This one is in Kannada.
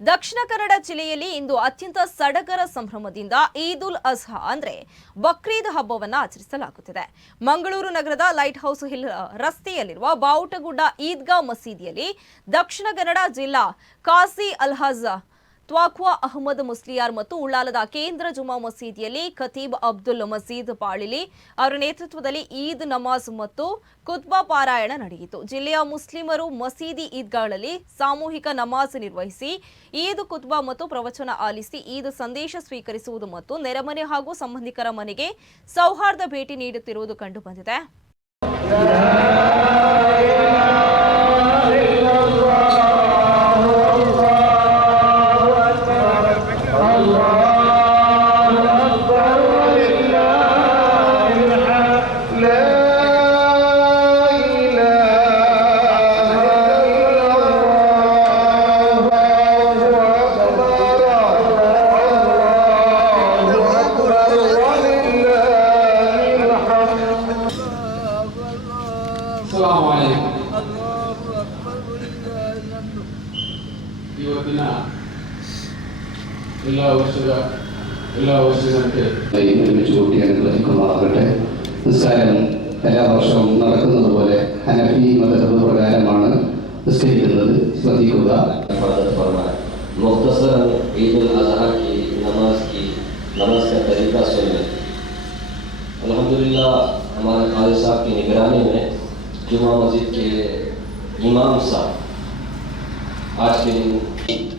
ದಕ್ಷಿಣ ಕನ್ನಡ ಜಿಲ್ಲೆಯಲ್ಲಿ ಇಂದು ಅತ್ಯಂತ ಸಡಗರ ಸಂಭ್ರಮದಿಂದ ಈದ್ ಉಲ್ ಅಜ್ಹಾ ಅಂದ್ರೆ ಬಕ್ರೀದ್ ಹಬ್ಬವನ್ನು ಆಚರಿಸಲಾಗುತ್ತಿದೆ. ಮಂಗಳೂರು ನಗರದ ಲೈಟ್ ಹೌಸ್ ಹಿಲ್ ರಸ್ತೆಯಲ್ಲಿರುವ ಬಾವುಟಗುಡ್ಡ ಈದ್ಗಾ ಮಸೀದಿಯಲ್ಲಿ ದಕ್ಷಿಣ ಕನ್ನಡ ಜಿಲ್ಲಾ ಕಾಸಿ ಅಲ್ಹಜ್ ತ್ವಾಖ್ವಾ ಅಹಮದ್ ಮುಸ್ಲಿಯಾರ್ ಮತ್ತು ಉಳ್ಳಾಲದ ಕೇಂದ್ರ ಜುಮಾ ಮಸೀದಿಯಲ್ಲಿ ಖತೀಬ್ ಅಬ್ದುಲ್ ಮಸೀದ್ ಪಾಳಿಲಿ ಅವರ ನೇತೃತ್ವದಲ್ಲಿ ಈದ್ ನಮಾಜ್ ಮತ್ತು ಕುತ್ಬಾ ಪಾರಾಯಣ ನಡೆಯಿತು. ಜಿಲ್ಲೆಯ ಮುಸ್ಲಿಮರು ಮಸೀದಿ ಈದ್ಗಳಲ್ಲಿ ಸಾಮೂಹಿಕ ನಮಾಜ್ ನಿರ್ವಹಿಸಿ, ಈದ್ ಕುತ್ಬಾ ಮತ್ತು ಪ್ರವಚನ ಆಲಿಸಿ, ಈದ್ ಸಂದೇಶ ಸ್ವೀಕರಿಸುವುದು ಮತ್ತು ನೆರೆಮನೆ ಹಾಗೂ ಸಂಬಂಧಿಕರ ಮನೆಗೆ ಸೌಹಾರ್ದ ಭೇಟಿ ನೀಡುತ್ತಿರುವುದು ಕಂಡುಬಂದಿದೆ. السلام عليكم الله أكبر ولا إله ಇವತ್ತಿನ ಎಲ್ಲ ವರ್ಷದ ಎಲ್ಲ ವರ್ಷದಂತೆ ചൂട്ടി അനുഗ്രഹിക്കുന്നതാകട്ടെ നിസ്കാരം എല്ലാ വർഷവും നടക്കുന്നത് പോലെ ഹനഫി മതഹബ് പ്രകാരമാണ് നിസ്കരിക്കുന്നത് ശ്രദ്ധിക്കുക مختصرا عيد الاضحى کی نماز کی نماز کا طریقہ سنت الحمدللہ ہمارے قاضی صاحب کی نگرانی میں de uma música que Imam sabe. Acho que